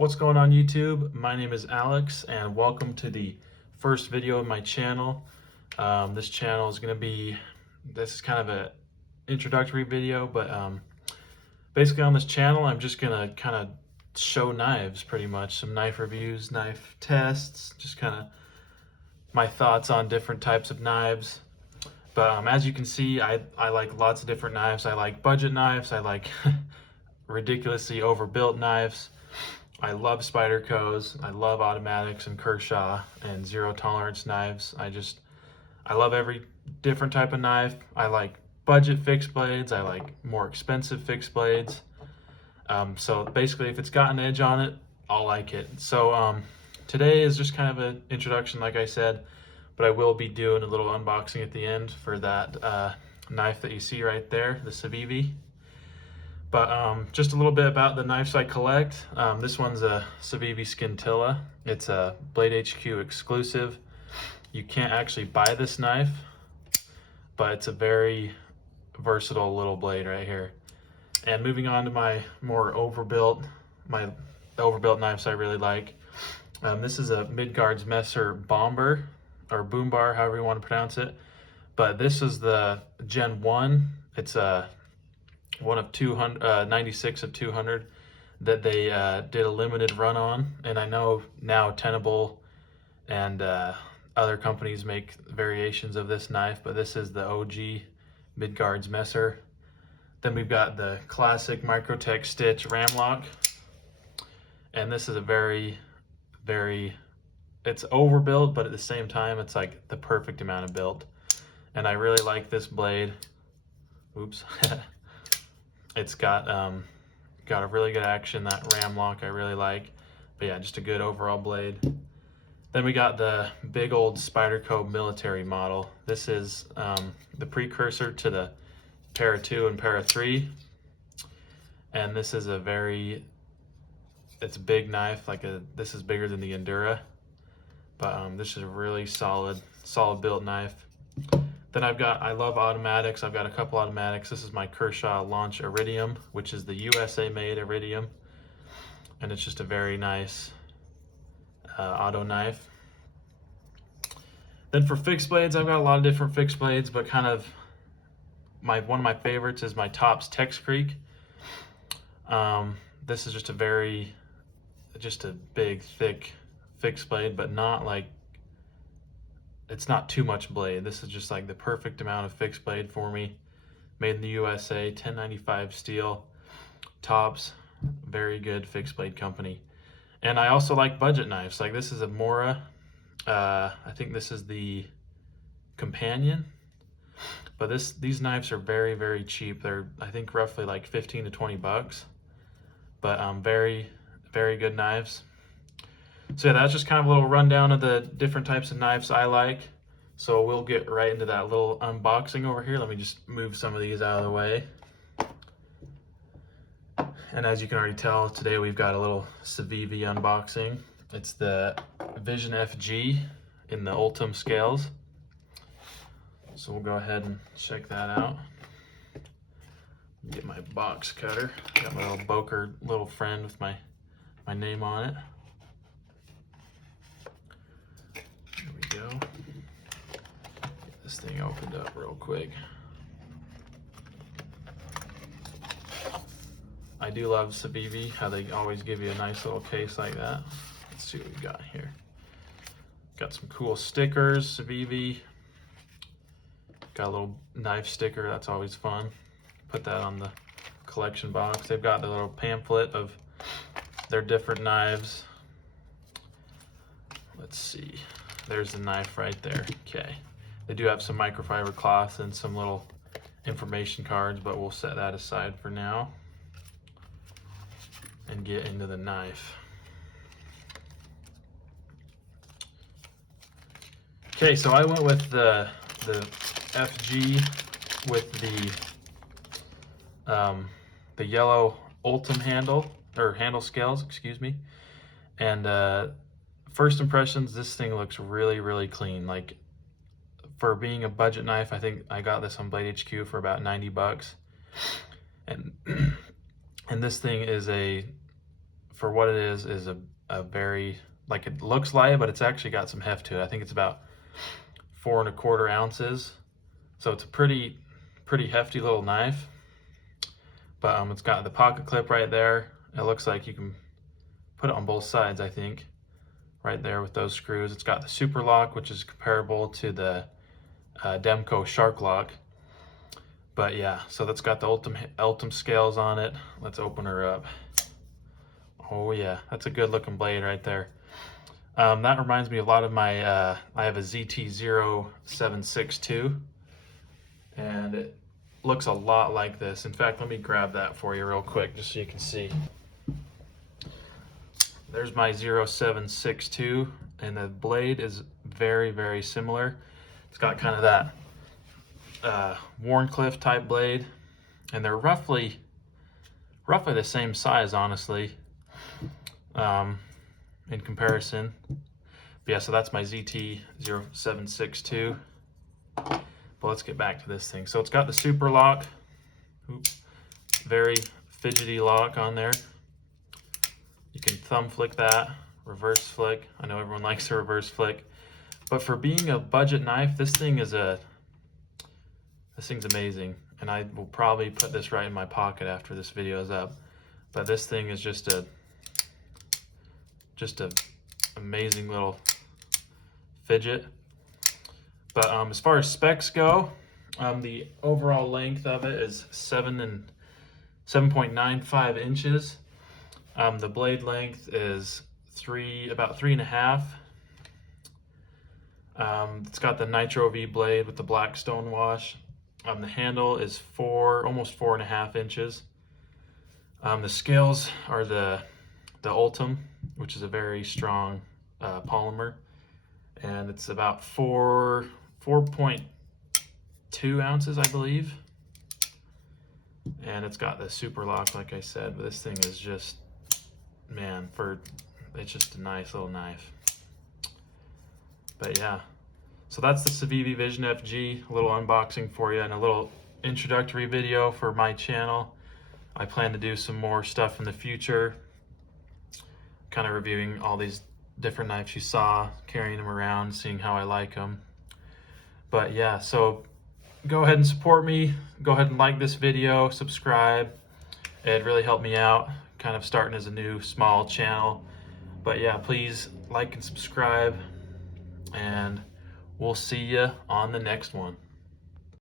What's going on YouTube? My name is Alex and welcome to the first video of my channel. This channel is going to be, this is kind of an introductory video, but basically on this channel I'm just going to kind of show knives pretty much. Some knife reviews, knife tests, just kind of my thoughts on different types of knives. But as you can see, I like lots of different knives. I like budget knives, I like ridiculously overbuilt knives. I love Spyderco's, I love automatics and Kershaw and zero tolerance knives. I love every different type of knife. I like budget fixed blades, I like more expensive fixed blades. So basically if it's got an edge on it, I'll like it. So today is just kind of an introduction, like I said, but I will be doing a little unboxing at the end for that knife that you see right there, the Civivi. But just a little bit about the knives I collect. This one's a Civivi Scintilla. It's a Blade HQ exclusive. You can't actually buy this knife, but it's a very versatile little blade right here. And moving on to my more overbuilt knives I really like. This is a Midgard's Messer Bomber, or Boombar, however you want to pronounce it. But this is the Gen 1. It's a one of 96 of 200 that they did a limited run on, and I know now Tenable and other companies make variations of this knife, but this is the OG Midgard's Messer. Then we've got the classic Microtech Stitch Ramlock, and this is a very it's overbuilt, but at the same time it's like the perfect amount of built, and I really like this blade. Oops. It's got a really good action, that Ramlock I really like. But yeah, just a good overall blade. Then we got the big old Spyderco military model. This is the precursor to the Para 2 and Para 3. And this is it's a big knife, this is bigger than the Endura. But this is a really solid built knife. Then I love automatics. I've got a couple automatics. This is my Kershaw Launch Iridium, which is the USA made Iridium. And it's just a very nice auto knife. Then for fixed blades, I've got a lot of different fixed blades, but kind of one of my favorites is my Tops Tex Creek. This is just a big, thick fixed blade, but not like, it's not too much blade. This is just like the perfect amount of fixed blade for me. Made in the USA, 1095 steel. Tops, very good fixed blade company. And I also like budget knives. Like this is a Mora. I think this is the Companion. But these knives are very cheap. They're, I think, roughly like 15 to 20 bucks. But very good knives. So yeah, that's just kind of a little rundown of the different types of knives I like. So we'll get right into that little unboxing over here. Let me just move some of these out of the way. And as you can already tell, today we've got a little Civivi unboxing. It's the Vision FG in the Ultem scales. So we'll go ahead and check that out. Get my box cutter. Got my little Boker little friend with my name on it. Go. Get this thing opened up real quick. I do love Civivi, how they always give you a nice little case like that. Let's see what we got here. Got some cool stickers, Civivi. Got a little knife sticker, that's always fun. Put that on the collection box. They've got the little pamphlet of their different knives. Let's see. There's the knife right there. Okay. They do have some microfiber cloth and some little information cards, but we'll set that aside for now and get into the knife. Okay, so I went with the FG with the yellow Ultem handle scales, excuse me. And first impressions, this thing looks really clean. Like, for being a budget knife, I think I got this on Blade HQ for about 90 bucks. And this thing is for what it is a very, like, it looks light, but it's actually got some heft to it. I think it's about 4 1/4 ounces. So it's a pretty hefty little knife. But it's got the pocket clip right there. It looks like you can put it on both sides, I think, right there with those screws. It's got the super lock, which is comparable to the Demko Shark Lock. But yeah, so that's got the Ultem scales on it. Let's open her up. Oh yeah, that's a good looking blade right there. That reminds me a lot of my, I have a ZT-0762, and it looks a lot like this. In fact, let me grab that for you real quick just so you can see. There's my 0762, and the blade is very similar. It's got kind of that Wharncliffe type blade, and they're roughly the same size, honestly, in comparison. But yeah, so that's my ZT-0762. But let's get back to this thing. So it's got the super lock. Oops. Very fidgety lock on there. You can thumb flick that, reverse flick. I know everyone likes a reverse flick, but for being a budget knife, this thing's amazing. And I will probably put this right in my pocket after this video is up. But this thing is just a amazing little fidget. But as far as specs go, the overall length of it is 7.95 inches. The blade length is about 3.5. It's got the Nitro V blade with the black stone wash. The handle is almost 4.5 inches. The scales are the Ultem, which is a very strong polymer, and it's about 4.2 ounces, I believe. And it's got the super lock, like I said, but this thing is just, man, it's just a nice little knife. But yeah, so that's the Civivi Vision FG, a little unboxing for you and a little introductory video for my channel. I plan to do some more stuff in the future, kind of reviewing all these different knives you saw, carrying them around, seeing how I like them. But yeah, so go ahead and support me. Go ahead and like this video, subscribe. It'd really help me out, kind of starting as a new small channel. But yeah, please like and subscribe, and we'll see you on the next one.